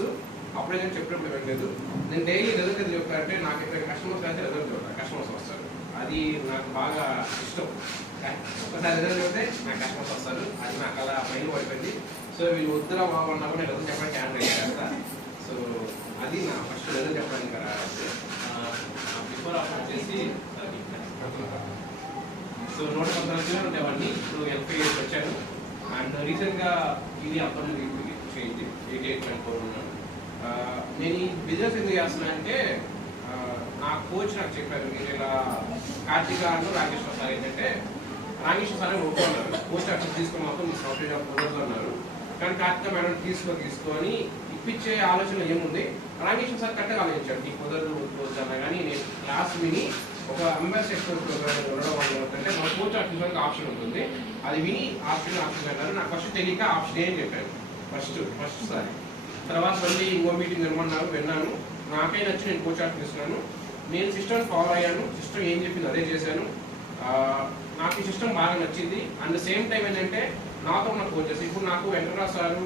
తెలుసు, అప్పుడే నేను చెప్పినప్పుడు వెళ్ళలేదు. నేను డైలీ రిజల్ట్ ఎందుకు చెప్తానంటే నాకు ఇక్కడ కస్టమర్స్ అయితే రిజల్ట్ చెప్తాను, కస్టమర్స్ వస్తారు, అది నాకు బాగా ఇష్టం. ఒకసారి రిజల్ట్ చెప్తే నాకు కస్టమర్స్ వస్తారు, అది నాకు అలా మైండ్ పడిపోయింది. సో వీళ్ళు వద్దురా బాగున్నప్పుడు నేను రిజల్ట్ చెప్పడానికి క్యాన్ చేస్తా. సో అది నా ఫస్ట్ రిజల్ట్ చెప్పడానికి కదా. బిఫోర్ ఆఫ్టర్ వచ్చేసి సో 114 కిలోలు ఉండేవాడిని, ఇప్పుడు 85 వచ్చాను. అండ్ రీసెంట్గా ఇది అప్పుడు చేయింది 88.4 ఉన్నాను. నేను ఈ బిజినెస్ ఎందుకు చేస్తున్నానంటే నా కోచ్ నాకు చెప్పారు, మీరు ఇలా కార్తిక అంటూ రాకేశ్వర సార్ ఏంటంటే రాకేశ్వర సార్ అని ఒప్పుకున్నారు, కోచ్ అక్కడ తీసుకుని మాత్రం మీ సాఫ్ట్వేర్ జాబ్ కుదరదు అన్నారు. కానీ కార్తిక మేడం తీసుకొని ఇప్పించే ఆలోచన ఏముంది, రాకేశ్వర సార్ కరెక్ట్గా ఆలోచించాడు, నీకు కుదరదు వద్దు అన్నా. కానీ నేను క్లాస్ విని ఒక అంబాసిడర్ ప్రోగ్రామ్ ఉండడం వల్ల ఏంటంటే మన కోచ్ ఆప్షన్ ఆప్షన్ ఉంటుంది, అది విని ఆప్షన్ అన్నారు. నాకు ఫస్ట్ తెలియక ఆప్షన్ ఏం చెప్పాను ఫస్ట్ సారి. తర్వాత మళ్ళీ ఇంకో మీటింగ్ నిర్మన్నారు, విన్నాను, నాకే నచ్చి నేను కోచ్ ఆప్షన్ తీసుకున్నాను. నేను సిస్టమ్ ఫాలో అయ్యాను, సిస్టమ్ ఏం చెప్పింది అదే చేశాను. నాకు ఈ సిస్టమ్ బాగా నచ్చింది. అండ్ సేమ్ టైం ఏంటంటే నాతో ఉన్న కోచెస్, ఇప్పుడు నాకు వెంకటరావు సారు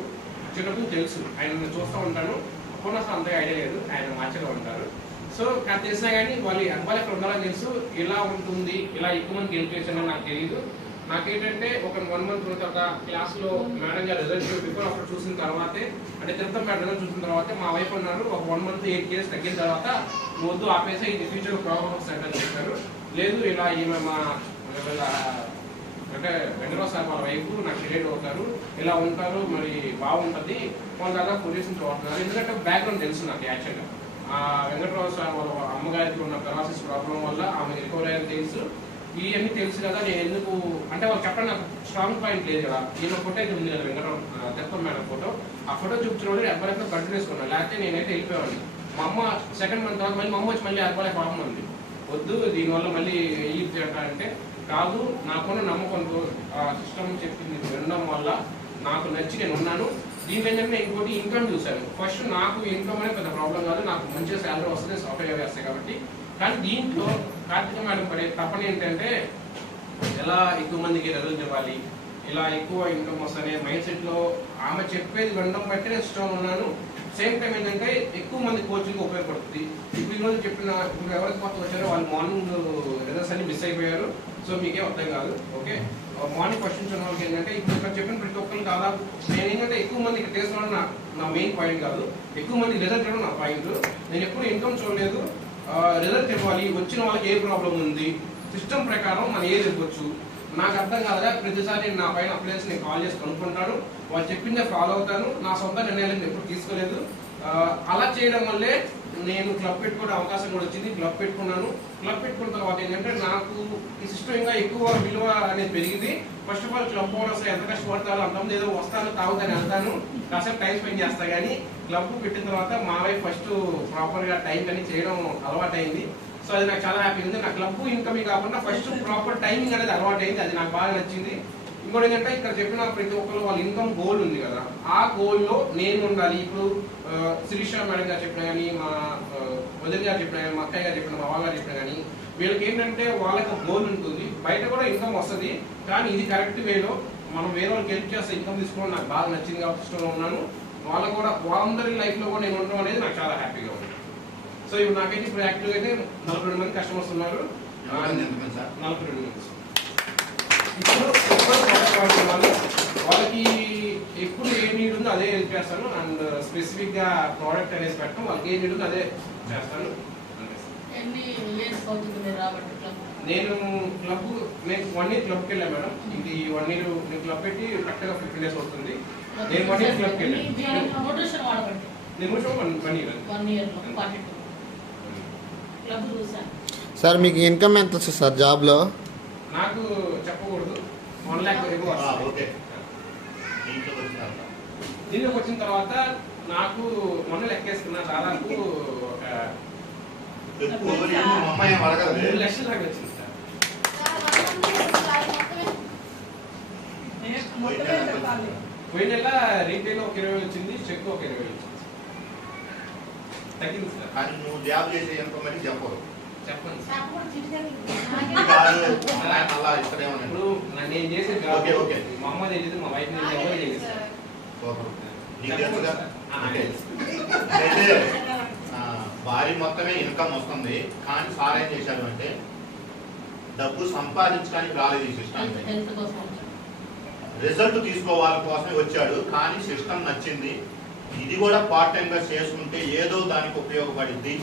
చిన్నప్పుడు తెలుసు, ఆయన చూస్తూ ఉంటాను, అప్పుడు అసలు అంతగా ఐడియా లేదు, ఆయన మార్చగా ఉంటారు. సో తెలిసినా కానీ వాళ్ళు ఎక్కడ ఉండాలని తెలుసు, ఇలా ఉంటుంది, ఇలా ఎక్కువ మంది హెల్ప్ చేశానని నాకు తెలియదు. నాకేంటంటే ఒక 1 month తర్వాత క్లాస్లో మేడం గారు రిజల్ట్ బిఫోర్ అప్పుడు చూసిన తర్వాతే, అంటే తిరుపతి మేడం రిజల్ట్ చూసిన తర్వాత మా వైఫ్ అన్నారు, ఒక 1 month 8 years తగ్గిన తర్వాత వద్దు ఆపేసే, ఇది ఫ్యూచర్ ప్రాబ్లమ్స్ అని చెప్పారు. లేదు ఇలా ఈమె మా అంటే వెంకటరావు సార్ వాళ్ళ వైపు నాకు రిలేట్ అవుతారు, ఇలా ఉంటారు, మరి బాగుంటుంది, వాళ్ళ దాదాపు పొజిషన్ చూస్తున్నారు. ఎందుకంటే బ్యాక్గ్రౌండ్ తెలుసు నాకు యాక్చువల్గా. వెంకటరావు సార్ వాళ్ళ అమ్మగారికి ఉన్న పెరాసిస్ ప్రాబ్లం వల్ల ఆమె రికవరీ అయ్యేది తెలుసు, ఇవన్నీ తెలుసు కదా. నేను ఎందుకు అంటే వాళ్ళు చెప్పండి, నాకు స్ట్రాంగ్ పాయింట్ లేదు కదా. ఈయన ఫోటో అయితే ఉంది కదా వెంకటరావు తిరుపతి మేడం ఫోటో, ఆ ఫోటో చూపించిన వాళ్ళు ఎవ్వరైనా కంటిన్యూ చేసుకున్నాను, లేకపోతే నేనైతే వెళ్ళిపోయాను. మా అమ్మ 2nd month తర్వాత మళ్ళీ మా అమ్మ వచ్చి మళ్ళీ అబ్బాయి ప్రాబ్లం ఉంది, వద్దు దీనివల్ల మళ్ళీ అంటే కాదు, నాకున్న నమ్మకంతో ఆ సిస్టమ్ చెప్పింది వినడం వల్ల నాకు నచ్చి నేను ఉన్నాను. దీని ఏంటంటే ఇంకోటి ఇన్కమ్ చూశాను. ఫస్ట్ నాకు ఇన్కమ్ అనేది పెద్ద ప్రాబ్లం కాదు, నాకు మంచిగా శాలరీ వస్తుంది, సాఫ్ట్వేర్ వేస్తాయి కాబట్టి. కానీ దీంట్లో కార్తిక మేడం పడే తప్పన ఏంటంటే ఎలా ఎక్కువ మందికి రిజల్ట్ ఇవ్వాలి, ఇలా ఎక్కువ ఇన్కమ్ వస్తానే మైండ్ సెట్లో ఆమె చెప్పేది వినడం బట్టి నేను స్ట్రాంగ్ ఉన్నాను. సేమ్ టైం ఏంటంటే ఎక్కువ మంది కోచింగ్ ఉపయోగపడుతుంది. ఇప్పుడు ఈరోజు చెప్పిన ఇప్పుడు ఎవరికి కొత్త వచ్చారో వాళ్ళు మార్నింగ్ రిజల్ట్స్ అన్ని మిస్ అయిపోయారు, సో మీకేం అర్థం కాదు. ఓకే, మార్నింగ్ క్వశ్చన్స్ ఉన్న వాళ్ళకి ఏంటంటే ఇప్పుడు ఇక్కడ చెప్పిన ప్రతి ఒక్కరు దాదాపు నేను ఏంటంటే ఎక్కువ మంది ఇక్కడ చేసుకోవడం నా మెయిన్ పాయింట్ కాదు, ఎక్కువ మంది రిజల్ట్ ఇవ్వడం నా పాయింట్. నేను ఎప్పుడు ఇన్కమ్ చూడలేదు, రిజల్ట్ ఇవ్వాలి, వచ్చిన వాళ్ళకి ఏ ప్రాబ్లం ఉంది, సిస్టమ్ ప్రకారం మనం ఏది ఇవ్వచ్చు. నాకు అర్థం కాదుగా ప్రతిసారి నేను నా పైన అప్లయన్స్ నేను కాల్ చేసి కనుక్కుంటాను, వాళ్ళు చెప్పిందే ఫాలో అవుతాను, నా సొంత నిర్ణయాలను ఎప్పుడు తీసుకోలేదు. అలా చేయడం వల్లే నేను క్లబ్ పెట్టుకునే అవకాశం కూడా వచ్చింది, క్లబ్ పెట్టుకున్నాను. క్లబ్ పెట్టుకున్న తర్వాత ఏంటంటే నాకు ఈ సిస్టమ్ ఇంకా ఎక్కువ విలువ అనేది పెరిగింది. First of all club owners ఎంత కష్టపడతారో అంతమంది ఏదో వస్తాను తాగుతాను వెళ్తాను కాసేపు టైం స్పెండ్ చేస్తా, కానీ క్లబ్ పెట్టిన తర్వాత మా వైఫ్ ఫస్ట్ ప్రాపర్గా టైం కానీ చేయడం అలవాటు అయింది. సో అది నాకు చాలా హ్యాపీ ఉంది. నా క్లబ్ ఇన్కమ్ కాకుండా ఫస్ట్ ప్రాపర్ టైమింగ్ అనేది అలవాటు అయింది, అది నాకు బాగా నచ్చింది. ఇంకోటి ఏంటంటే ఇక్కడ చెప్పిన ప్రతి ఒక్కరు వాళ్ళ ఇన్కమ్ గోల్ ఉంది కదా, ఆ గోల్లో నేను ఉండాలి. ఇప్పుడు శిరీష మేడం గారు చెప్పినా కానీ, మా వదిలి గారు చెప్పినా కానీ, మా అక్కయ్య గారు చెప్పిన, మా వాళ్ళ గారు చెప్పినా కానీ, వీళ్ళకి ఏంటంటే వాళ్ళకి ఒక గోల్ ఉంటుంది, బయట కూడా ఇన్కమ్ వస్తుంది, కానీ ఇది కరెక్ట్ వేలో మనం వేరే వాళ్ళకి హెల్ప్ చేస్తే ఇన్కమ్ తీసుకోవడం నాకు బాగా నచ్చింది కాబట్టి ఇష్టంగా ఉన్నాను. వాళ్ళకు కూడా వాళ్ళందరి లైఫ్లో కూడా నేను ఉండడం అనేది నాకు చాలా హ్యాపీగా ఉంది. సో ఇప్పుడు నాకైతే ఇప్పుడు యాక్టివ్గా అయితే 42 మంది కస్టమర్స్ ఉన్నారు. 42 మంది. వాళ్ళకి ఎప్పుడు ఏ నీడ్ ఉందో అదే హెల్ప్ చేస్తాను. అండ్ స్పెసిఫిక్ గా ప్రోడక్ట్ అనేది పెట్టడం, వాళ్ళకి ఏ నీడ్ ఉందో అదే చేస్తాను. నేను 1 year క్లబ్కి వెళ్ళాను మేడం. ఇది 1 year నేను క్లబ్ పెట్టి కరెక్ట్గా 15 days అవుతుంది. నేను 1 year క్లబ్కి వెళ్ళాను. సార్ మీకు ఇన్కమ్ ఎంత వస్తుంది సార్ జాబ్లో? నాకు చెప్పకూడదు, 1 lakh వరకు వస్తుంది. దీనిలోకి వచ్చిన తర్వాత నాకు మొన్న లెక్కేసుకున్నా దాదాపు ఒక 3 లక్షల దాకా వచ్చింది సార్. పోయిన నెల రీటైల్ ఒక 20,000 వచ్చింది, చెక్ ఒక 20,000 వచ్చింది. తగ్గింది సార్. కానీ నువ్వు జాబ్ చేసే ఇన్కమ్ చెప్పరు. చెప్పండి ఇప్పుడు నేను చేసే జాబ్ మా అమ్మ తెలియదు, మా వైఫ్ ఎవరు తెలియదు సార్. శాలరీ మొత్తమే ఇన్కమ్ వస్తుంది. కానీ సార్ ఏం చేశాడు అంటే డబ్బు సంపాదించడానికి రాలేదు ఈ సిస్టమ్. రిజల్ట్ తీసుకోవాల కోసమే వచ్చాడు. కానీ సిస్టమ్ నచ్చింది. ఇది కూడా పార్ట్ టైం గా చేసుకుంటే ఏదో దానికి ఉపయోగపడింది.